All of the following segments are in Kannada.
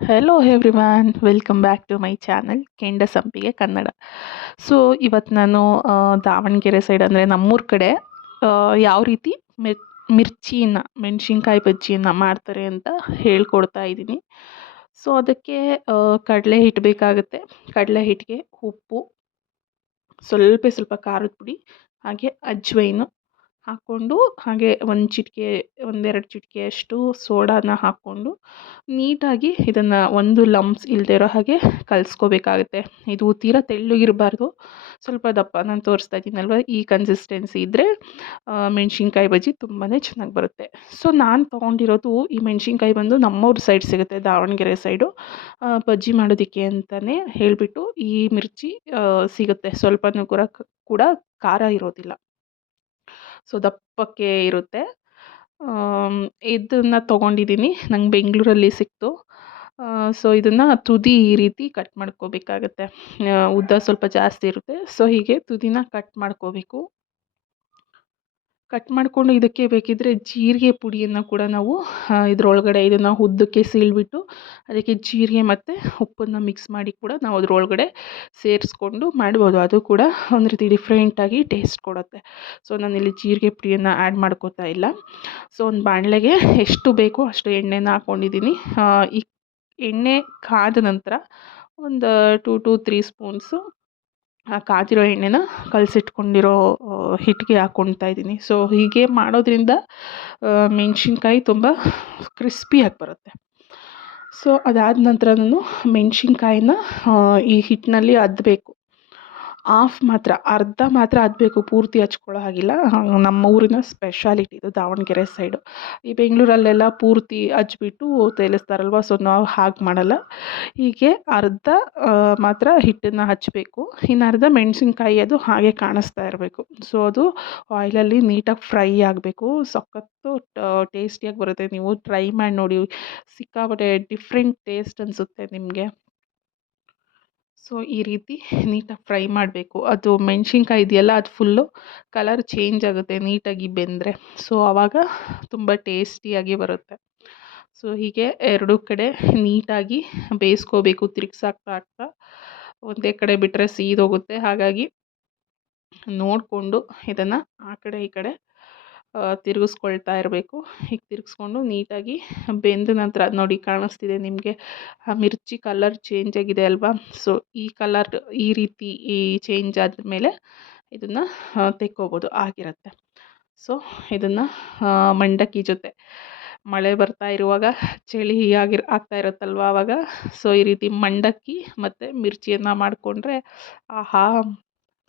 Hello everyone welcome back to my channel Kenda Sampige Kannada so ಇವತ್ತು ನಾನು ದಾವಣಗೆರೆ ಸೈಡ್ ಅಂದರೆ ನಮ್ಮೂರ ಕಡೆ ಯಾವ ರೀತಿ ಮಿರ್, ಮಿರ್ಚಿನ, ಮೆಣಸಿನ್ಕಾಯಿ ಬಜ್ಜಿಯನ್ನು ಮಾಡ್ತಾರೆ ಅಂತ ಹೇಳ್ಕೊಡ್ತಾ ಇದ್ದೀನಿ. ಸೊ ಅದಕ್ಕೆ ಕಡಲೆ ಹಿಟ್ಟು ಬೇಕಾಗುತ್ತೆ. ಕಡಲೆ ಹಿಟ್ಟಿಗೆ ಉಪ್ಪು, ಸ್ವಲ್ಪ ಸ್ವಲ್ಪ ಖಾರದ ಪುಡಿ, ಹಾಗೆ ಅಜ್ವೈನು ಹಾಕ್ಕೊಂಡು ಹಾಗೆ ಒಂದು ಚಿಟಿಕೆ, ಒಂದೆರಡು ಚಿಟಿಕೆಯಷ್ಟು ಸೋಡಾನ ಹಾಕ್ಕೊಂಡು ನೀಟಾಗಿ ಇದನ್ನು ಒಂದು ಲಂಪ್ಸ್ ಇಲ್ಲದೆ ಇರೋ ಹಾಗೆ ಕಲಿಸ್ಕೋಬೇಕಾಗುತ್ತೆ. ಇದು ತೀರಾ ತೆಳ್ಳಗಿರಬಾರ್ದು. ಸ್ವಲ್ಪ ದಪ್ಪ ನಾನು ತೋರಿಸ್ತಾ ಇದ್ದೀನಲ್ವ ಈ ಕನ್ಸಿಸ್ಟೆನ್ಸಿ ಇದ್ದರೆ ಮೆಣಸಿನ್ಕಾಯಿ ಬಜ್ಜಿ ತುಂಬಾ ಚೆನ್ನಾಗಿ ಬರುತ್ತೆ. ಸೊ ನಾನು ತೊಗೊಂಡಿರೋದು ಈ ಮೆಣಸಿನ್ಕಾಯಿ ಬಂದು ನಮ್ಮೂರ ಸೈಡ್ ಸಿಗುತ್ತೆ, ದಾವಣಗೆರೆ ಸೈಡು ಬಜ್ಜಿ ಮಾಡೋದಕ್ಕೆ ಅಂತಲೇ ಹೇಳಿಬಿಟ್ಟು ಈ ಮಿರ್ಚಿ ಸಿಗುತ್ತೆ. ಸ್ವಲ್ಪನೂ ಕೂಡ ಖಾರ ಇರೋದಿಲ್ಲ. ಸೊ ದಪ್ಪಕ್ಕೆ ಇರುತ್ತೆ ಇದನ್ನು ತೊಗೊಂಡಿದ್ದೀನಿ ನಂಗೆ ಬೆಂಗಳೂರಲ್ಲಿ ಸಿಕ್ತು. ಸೊ ಇದನ್ನು ತುದಿ ಈ ರೀತಿ ಕಟ್ ಮಾಡ್ಕೋಬೇಕಾಗತ್ತೆ. ಉದ್ದ ಸ್ವಲ್ಪ ಜಾಸ್ತಿ ಇರುತ್ತೆ. ಸೊ ಹೀಗೆ ತುದಿನ ಕಟ್ ಮಾಡ್ಕೋಬೇಕು. ಕಟ್ ಮಾಡಿಕೊಂಡು ಇದಕ್ಕೆ ಬೇಕಿದ್ದರೆ ಜೀರಿಗೆ ಪುಡಿಯನ್ನು ಕೂಡ ನಾವು ಇದರೊಳಗಡೆ ಇದನ್ನು ಉದ್ದಕ್ಕೆ ಸೀಳ್ಬಿಟ್ಟು ಅದಕ್ಕೆ ಜೀರಿಗೆ ಮತ್ತು ಉಪ್ಪನ್ನು ಮಿಕ್ಸ್ ಮಾಡಿ ಕೂಡ ನಾವು ಅದರೊಳಗಡೆ ಸೇರಿಸ್ಕೊಂಡು ಮಾಡ್ಬೋದು. ಅದು ಕೂಡ ಒಂದು ರೀತಿ ಡಿಫ್ರೆಂಟಾಗಿ ಟೇಸ್ಟ್ ಕೊಡುತ್ತೆ. ಸೊ ನಾನಿಲ್ಲಿ ಜೀರಿಗೆ ಪುಡಿಯನ್ನು ಆ್ಯಡ್ ಮಾಡ್ಕೋತಾ ಇಲ್ಲ. ಸೊ ಒಂದು ಬಾಣಲೆಗೆ ಎಷ್ಟು ಬೇಕೋ ಅಷ್ಟು ಎಣ್ಣೆನ ಹಾಕ್ಕೊಂಡಿದ್ದೀನಿ ಈ ಎಣ್ಣೆ ಕಾದ ನಂತರ ಒಂದು ಟೂ ಟು ತ್ರೀ ಸ್ಪೂನ್ಸು ಆ ಕಾದಿರೋ ಎಣ್ಣೆನ ಕಲಸಿಟ್ಕೊಂಡಿರೋ ಹಿಟ್ಟಿಗೆ ಹಾಕ್ಕೊಳ್ತಾ ಇದ್ದೀನಿ. ಸೊ ಹೀಗೆ ಮಾಡೋದ್ರಿಂದ ಮೆಣಸಿನ್ಕಾಯಿ ತುಂಬ ಕ್ರಿಸ್ಪಿಯಾಗಿ ಬರುತ್ತೆ. ಸೊ ಅದಾದ ನಂತರ ನಾನು ಮೆಣಸಿನ್ಕಾಯಿನ ಈ ಹಿಟ್ಟಿನಲ್ಲಿ ಅದ್ದಬೇಕು ಆಫ್ ಮಾತ್ರ, ಅರ್ಧ ಮಾತ್ರ ಅದ್ಬೇಕು, ಪೂರ್ತಿ ಹಚ್ಕೊಳ್ಳೋ ಹಾಗಿಲ್ಲ. ನಮ್ಮ ಊರಿನ ಸ್ಪೆಷಾಲಿಟಿ ಇದು ದಾವಣಗೆರೆ ಸೈಡು ಈ ಬೆಂಗಳೂರಲ್ಲೆಲ್ಲ ಪೂರ್ತಿ ಹಚ್ಬಿಟ್ಟು ತೇಲಿಸ್ತಾರಲ್ವ ಸೊ ನಾವು ಹಾಗೆ ಮಾಡಲ್ಲ. ಹೀಗೆ ಅರ್ಧ ಮಾತ್ರ ಹಿಟ್ಟನ್ನು ಹಚ್ಚಬೇಕು ಇನ್ನು ಅರ್ಧ ಮೆಣಸಿನ್ಕಾಯಿ ಅದು ಹಾಗೆ ಕಾಣಿಸ್ತಾ ಇರಬೇಕು. ಸೊ ಅದು ಆಯಿಲಲ್ಲಿ ನೀಟಾಗಿ ಫ್ರೈ ಆಗಬೇಕು. ಸಖತ್ತು ಟೇಸ್ಟಿಯಾಗಿ ಬರುತ್ತೆ. ನೀವು ಟ್ರೈ ಮಾಡಿ ನೋಡಿ. ಸಿಕ್ಕಾಪಟ್ಟೆ ಡಿಫ್ರೆಂಟ್ ಟೇಸ್ಟ್ ಅನಿಸುತ್ತೆ ನಿಮಗೆ. ಸೊ, ಈ ರೀತಿ ನೀಟಾಗಿ ಫ್ರೈ ಮಾಡಬೇಕು. ಅದು ಮೆಣಸಿನ್ಕಾಯಿ ಇದೆಯಲ್ಲ, ಅದು ಫುಲ್ಲು ಕಲರ್ ಚೇಂಜ್ ಆಗುತ್ತೆ ನೀಟಾಗಿ ಬೆಂದರೆ. ಸೊ, ಆವಾಗ ತುಂಬ ಟೇಸ್ಟಿಯಾಗಿ ಬರುತ್ತೆ. ಸೊ, ಹೀಗೆ ಎರಡೂ ಕಡೆ ನೀಟಾಗಿ ಬೇಯಿಸ್ಕೋಬೇಕು. ತಿರ್ಗ್ಸಾಕ್ತಾ ಆಗ್ತಾ ಒಂದೇ ಕಡೆ ಬಿಟ್ಟರೆ ಸೀದೋಗುತ್ತೆ. ಹಾಗಾಗಿ ನೋಡಿಕೊಂಡು ಇದನ್ನು ಆ ಕಡೆ, ಈ ಕಡೆ ತಿರುಗಿಸ್ಕೊಳ್ತಾ ಇರಬೇಕು. ಹೀಗೆ ತಿರುಗಿಸ್ಕೊಂಡು ನೀಟಾಗಿ ಬೆಂದ ನಂತರ ನೋಡಿ ಕಾಣಿಸ್ತಿದೆ ನಿಮಗೆ. ಆ ಮಿರ್ಚಿ ಕಲರ್ ಚೇಂಜ್ ಆಗಿದೆ ಅಲ್ವಾ? ಸೊ ಈ ಕಲರ್ ಈ ರೀತಿ ಈ ಚೇಂಜ್ ಆದಮೇಲೆ ಇದನ್ನು ತೆಕ್ಕೋಬೋದು. ಆಗಿರುತ್ತೆ. ಸೊ ಇದನ್ನು ಮಂಡಕ್ಕಿ ಜೊತೆ. ಮಳೆ ಬರ್ತಾ ಇರುವಾಗ ಚಳಿ ಆಗಿರ್, ಆಗ್ತಾ ಇರುತ್ತಲ್ವ ಆವಾಗ ಸೊ ಈ ರೀತಿ ಮಂಡಕ್ಕಿ ಮತ್ತು ಮಿರ್ಚಿಯನ್ನು ಮಾಡಿಕೊಂಡ್ರೆ ಆಹಾ!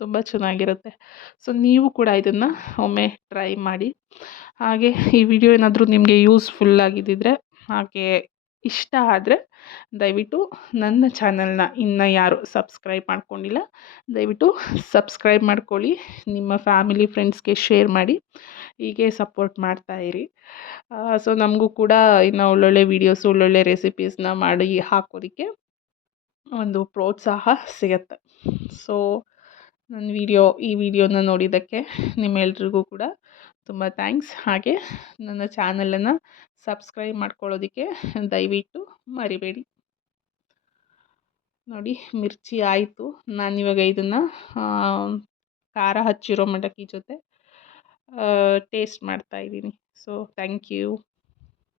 ತುಂಬ ಚೆನ್ನಾಗಿರುತ್ತೆ. ಸೊ, ನೀವು ಕೂಡ ಇದನ್ನು ಒಮ್ಮೆ ಟ್ರೈ ಮಾಡಿ. ಹಾಗೆ ಈ ವಿಡಿಯೋ ಏನಾದರೂ ನಿಮಗೆ ಯೂಸ್ಫುಲ್ ಆಗಿದ್ದಿದ್ರೆ, ಹಾಗೆ ಇಷ್ಟ ಆದರೆ ದಯವಿಟ್ಟು ನನ್ನ ಚಾನಲ್ನ ಇನ್ನು ಯಾರು ಸಬ್ಸ್ಕ್ರೈಬ್ ಮಾಡ್ಕೊಂಡಿಲ್ಲ, ದಯವಿಟ್ಟು ಸಬ್ಸ್ಕ್ರೈಬ್ ಮಾಡ್ಕೊಳ್ಳಿ. ನಿಮ್ಮ ಫ್ಯಾಮಿಲಿ ಫ್ರೆಂಡ್ಸ್ಗೆ ಶೇರ್ ಮಾಡಿ. ಹೀಗೆ ಸಪೋರ್ಟ್ ಮಾಡ್ತಾ ಇರಿ. ಸೊ, ನಮಗೂ ಕೂಡ ಇನ್ನು ಒಳ್ಳೊಳ್ಳೆ ವೀಡಿಯೋಸ್, ಒಳ್ಳೊಳ್ಳೆ ರೆಸಿಪೀಸ್ನ ಮಾಡಿ ಹಾಕೋದಕ್ಕೆ ಒಂದು ಪ್ರೋತ್ಸಾಹ ಸಿಗತ್ತೆ. ಸೊ ನನ್ನ ವಿಡಿಯೋ, ಈ ವಿಡಿಯೋನ ನೋಡಿದ್ದಕ್ಕೆ ನಿಮ್ಮೆಲ್ರಿಗೂ ಕೂಡ ತುಂಬ ಥ್ಯಾಂಕ್ಸ್. ಹಾಗೆ ನನ್ನ ಚಾನಲನ್ನು ಸಬ್ಸ್ಕ್ರೈಬ್ ಮಾಡ್ಕೊಳ್ಳೋದಕ್ಕೆ ದಯವಿಟ್ಟು ಮರಿಬೇಡಿ. ನೋಡಿ, ಮಿರ್ಚಿ ಆಯಿತು. ನಾನಿವಾಗ ಇದನ್ನು ಖಾರ ಹಚ್ಚಿರೋ ಮಂಡಕ್ಕಿ ಜೊತೆ ಟೇಸ್ಟ್ ಮಾಡ್ತಾ ಇದ್ದೀನಿ. So thank you